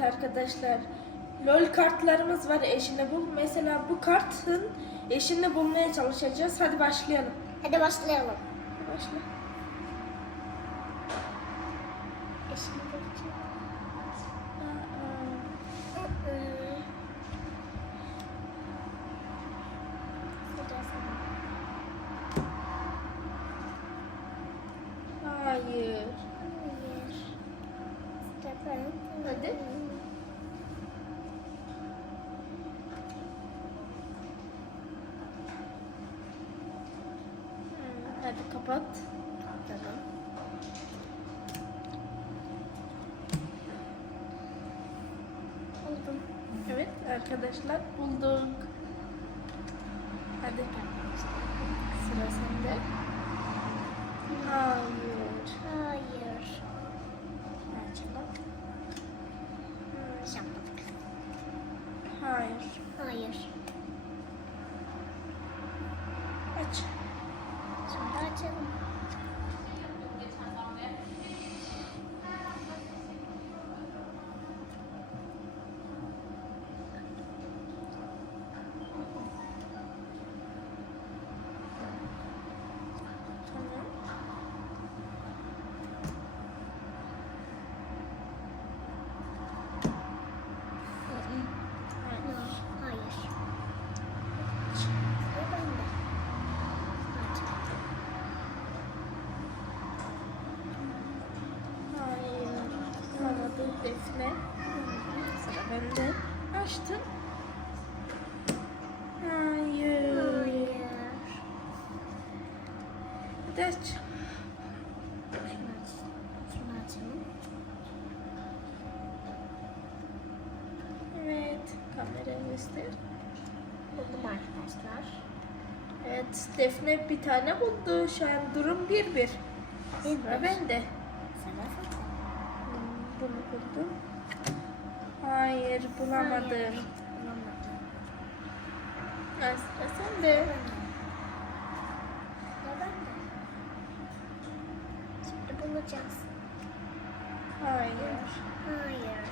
Evet arkadaşlar. LOL kartlarımız var eşini bul. Mesela bu kartın eşini bulmaya çalışacağız. Hadi başlayalım. Hadi başlayalım. Başla. Eşini bulacağım. Aa, Hayır. Hadi. Hmm, Hadi kapat. Tamam. Buldum. Evet arkadaşlar bulduk. Hadi. Sıra sende. Hayır. Hayır. Açalım. Yapmadık. Hayır. Hayır. Aç. Şimdi açalım. Tamam. Hayır. Hayır. Sıra bende. Aç. Hayır. Anladı Defne. Sıra bende. Açtım. Hayır. Hayır. Hadi aç. Evet. Kamerayı göster. Buldum arkadaşlar. Evet. Defne bir tane buldu. Şu an durum 1-1. Sıra bende. Sıra sende. Hmm, Bunu buldum. Hayır bulamadım. Hayır, Bulamadım. Sıra sende. Sıra bende. Şimdi bulacağız. Hayır. Hayır.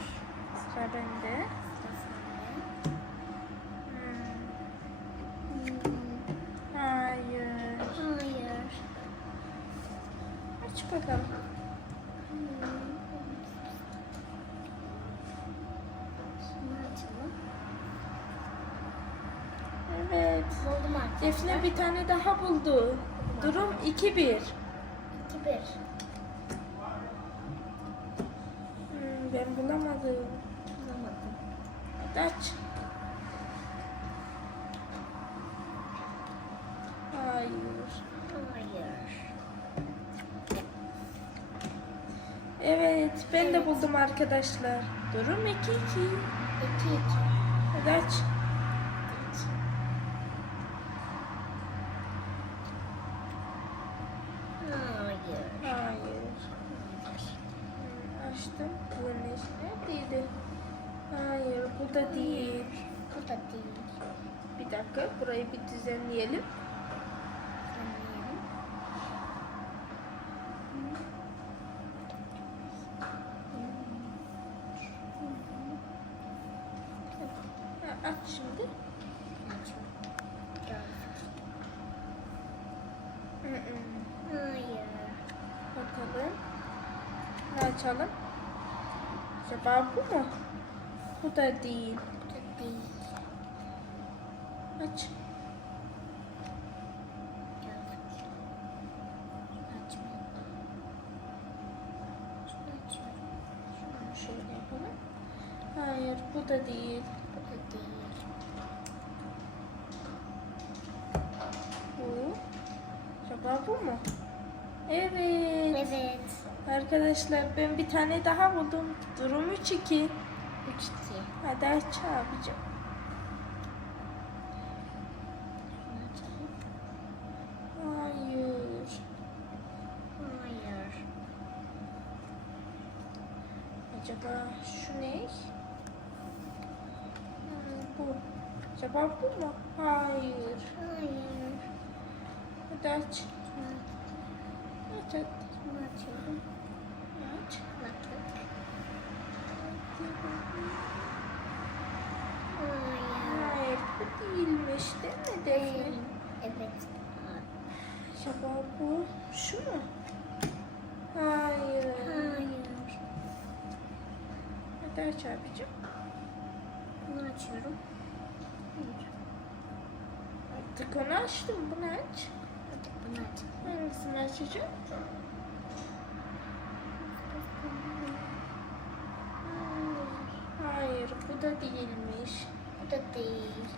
Sıra bende. Sende. Hmm, Hayır. Hayır. Aç bakalım. Evet. Buldum arkadaşlar. Defne bir tane daha buldu. Durum 2-1. 2 1. Hmm, ben bulamadım. Bulamadım. Hadi aç. Hayır. Hayır. Evet, ben de buldum arkadaşlar. Durum 2-2. 2 2. Hadi aç. Hayır. Hayır. Hmm, Açtım. Bu ne? Neredeydi? Hayır, bu da değil. Bu da değil. Bir dakika, burayı bir düzenleyelim. Aç şimdi. Hayır. Bakalım. Ne açalım? Acaba bu mu? Bu da değil. Bu da değil. Aç. Şunu şöyle yapalım. Hayır, bu da değil. Bu. Acaba bu mu? Evet. Evet. Arkadaşlar ben bir tane daha buldum. Durum 3-2. 3 2. Hadi aç abicim. Hayır. Hayır. Acaba şu ne? Hmm, bu. Acaba bu mu? Hayır. Hayır. Hadi aç. Aç. Aç. Hadi. Hayır. Bu değilmiş değil mi. Evet. Acaba bu şu mu? Hayır. Hayır. Aç abicim. Bunu açıyorum. Hayır. Artık onu açtım. Bunu aç. Hadi bunu aç. Hangisini açacağım? Hayır bu da değilmiş. Bu da değil.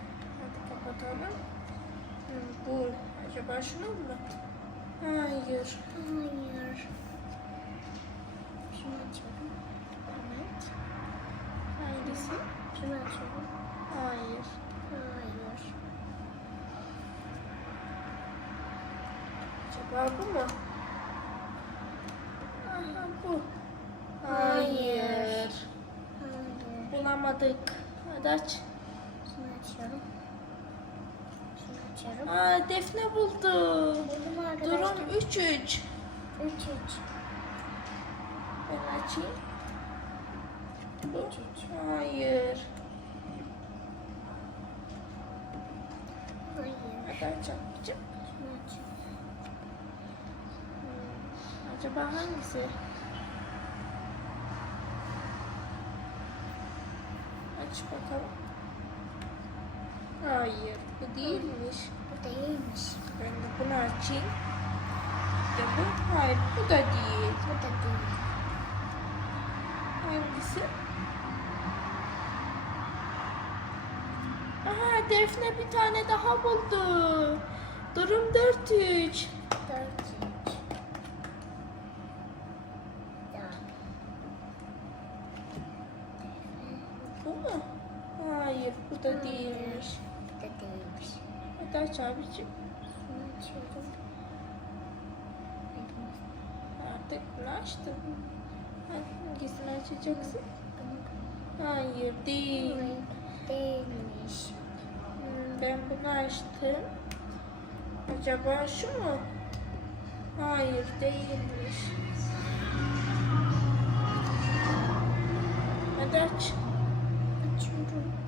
Hadi kapatalım. Bu. Acaba şunu mu? Hayır. Hayır. Şunu açıyorum. Evet. Hangisi? Şunu açıyorum. Hayır. Hayır. Acaba bu mu? Aha bu. Hayır. Hayır. Hayır. Bulamadık. Hadi aç. Şunu açıyorum. Şunu açıyorum. Aa Defne buldu. Buldum arkadaşlar. Durum 3-3. 3 3. Ben açayım. Bu. 3 3. Hayır. Hayır. Hadi aç abicim. Şunu açıyorum. Hmm, Acaba hangisi? Aç bakalım. Hayır, bu değilmiş. Bu değilmiş. Ben de bunu açayım. De bu. Hayır, bu da değil. Bu da değil. Hangisi? Aha, Defne bir tane daha buldu. Durum 4-3. 4 3. Bu mu? Hayır, bu da değilmiş. Bu da değilmiş. Abicim. Şunu açıyorum. Artık bunu açtım. Hangisini açacaksın? Hayır, değil. Değilmiş. Hmm, Ben bunu açtım. Acaba şu mu? Hayır, değilmiş. Hadi aç. Açıyorum.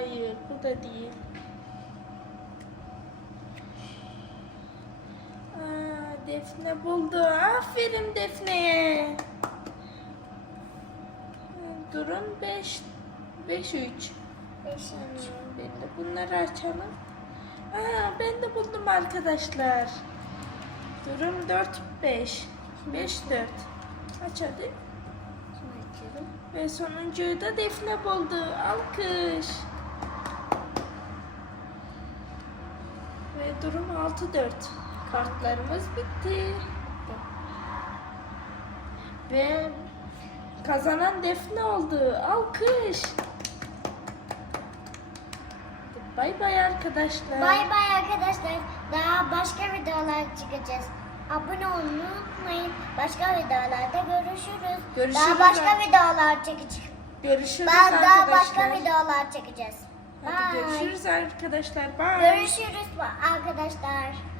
Hayır, bu da değil. Aa, Defne buldu. Aferin Defne'ye. Durum 5 5 3. Beş üç. Ben de bunları açalım. Aa, ben de buldum arkadaşlar. Durum 4 5. 5 4. Aç hadi. Ve sonuncuyu da Defne buldu. Alkış. Durum 6-4. Kartlarımız bitti. Ve kazanan Defne oldu. Alkış. Bay bay arkadaşlar. Bay bay arkadaşlar. Daha başka videolar çıkacağız. Abone olmayı unutmayın. Başka videolarda görüşürüz. Görüşürüz Daha başka ar- videolar çekeceğiz. Görüşürüz Daha, daha arkadaşlar. başka videolar çekeceğiz. Hadi Bye. görüşürüz arkadaşlar. Bye. Görüşürüz arkadaşlar.